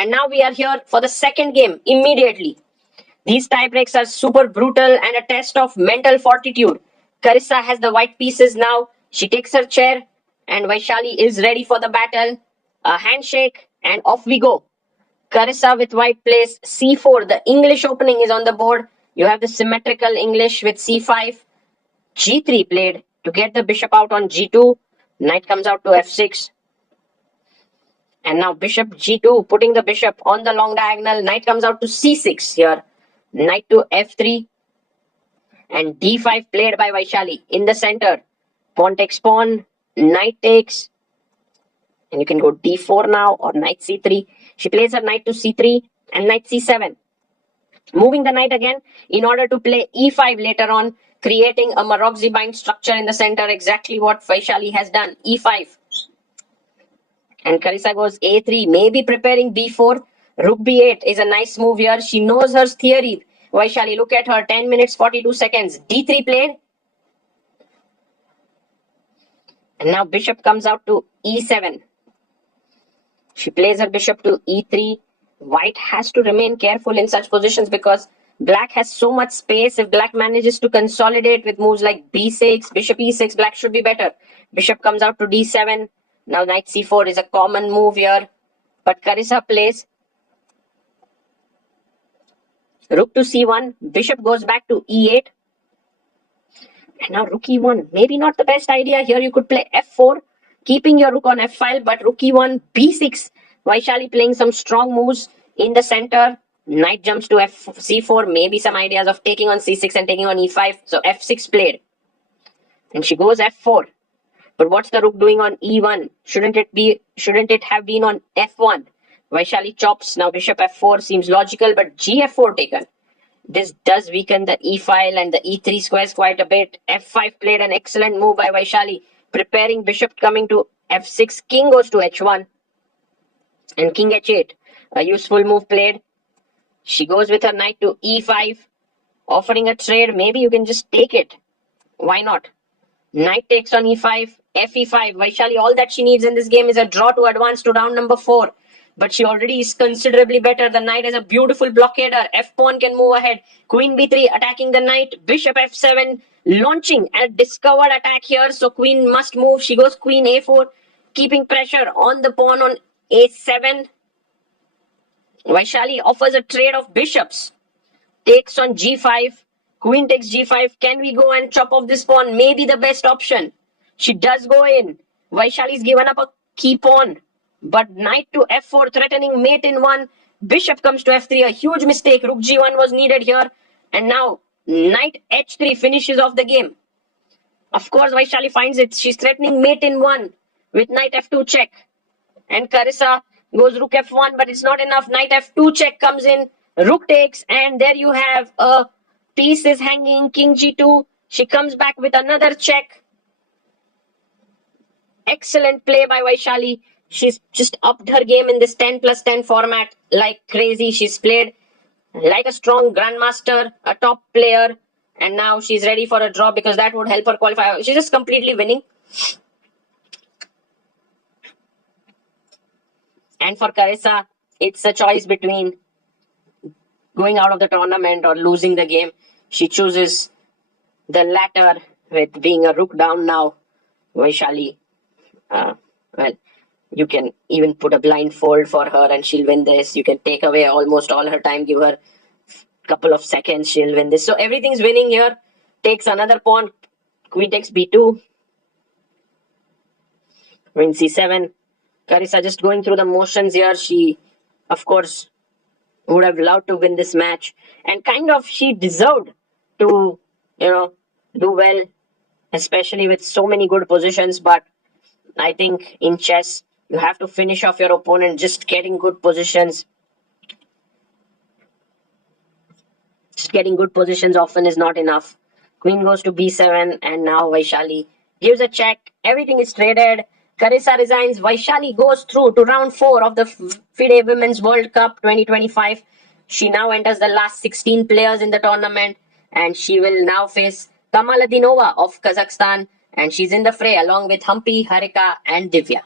And now we are here for the second game immediately. These tiebreaks are super brutal and a test of mental fortitude. Carissa has the white pieces now. She takes her chair and Vaishali is ready for the battle. A handshake and off we go. Carissa with white plays c4. The English opening is on the board. You have the symmetrical English with c5. g3 played to get the bishop out on g2. Knight comes out to f6. And now bishop g2, putting the bishop on the long diagonal. Knight comes out to c6 here. Knight to f3. And d5 played by Vaishali in the center. Pawn takes pawn. Knight takes. And you can go d4 now or knight c3. She plays her knight to c3 and knight c7. Moving the knight again in order to play e5 later on, creating a Maroczy bind structure in the center. Exactly what Vaishali has done. e5. And Carissa goes a3, maybe preparing b4. Rook b8 is a nice move here. She knows her theory. Vaishali, look at her. 10 minutes, 42 seconds. d3 played. And now bishop comes out to e7. She plays her bishop to e3. White has to remain careful in such positions because black has so much space. If black manages to consolidate with moves like b6, bishop e6, black should be better. Bishop comes out to d7. Now knight c4 is a common move here. But Carissa plays rook to c1. Bishop goes back to e8. And now rook e1. Maybe not the best idea here. You could play f4, keeping your rook on f5, but rook e1, b6. Vaishali playing some strong moves in the center. Knight jumps to c4. Maybe some ideas of taking on c6 and taking on e5. So f6 played. And she goes f4. But what's the rook doing on e1? Shouldn't it have been on f1? Vaishali chops. Now bishop f4 seems logical, but gf4 taken. This does weaken the e file and the e3 squares quite a bit. f5 played an excellent move by Vaishali, preparing bishop coming to f6. King goes to h1 and king h8. A useful move played. She goes with her knight to e5, offering a trade. Maybe you can just take it. Why not? Knight takes on e5, fe5. Vaishali, all that she needs in this game is a draw to advance to round number 4. But she already is considerably better. The knight is a beautiful blockader. F-pawn can move ahead. Queen b3 attacking the knight. Bishop f7 launching a discovered attack here. So queen must move. She goes queen a4, keeping pressure on the pawn on a7. Vaishali offers a trade of bishops. Takes on g5. Queen takes g5. Can we go and chop off this pawn? Maybe the best option. She does go in. Vaishali's given up a key pawn. But knight to f4 threatening mate in 1. Bishop comes to f3. A huge mistake. Rook g1 was needed here. And now knight h3 finishes off the game. Of course, Vaishali finds it. She's threatening mate in 1 with knight f2 check. And Carissa goes rook f1, but it's not enough. Knight f2 check comes in. Rook takes. And there you have a piece is hanging. King g2. She comes back with another check. Excellent play by Vaishali. She's just upped her game in this 10 plus 10 format like crazy. She's played like a strong grandmaster, a top player. And now she's ready for a draw because that would help her qualify. She's just completely winning. And for Carissa, it's a choice between going out of the tournament or losing the game. She chooses the latter with being a rook down now. Vaishali, well, you can even put a blindfold for her and she'll win this. You can take away almost all her time, give her a couple of seconds, she'll win this. So everything's winning here. Takes another pawn. Queen takes b2. Queen c7. Carissa just going through the motions here. She, of course, would have loved to win this match. And kind of she deserved to, do well, especially with so many good positions. But I think in chess, you have to finish off your opponent. Just getting good positions. Just getting good positions often is not enough. Queen goes to b7 and now Vaishali gives a check. Everything is traded. Carissa resigns. Vaishali goes through to round 4 of the FIDE Women's World Cup 2025. She now enters the last 16 players in the tournament and she will now face Kamaladinova of Kazakhstan. And she's in the fray along with Humpy, Harika and Divya.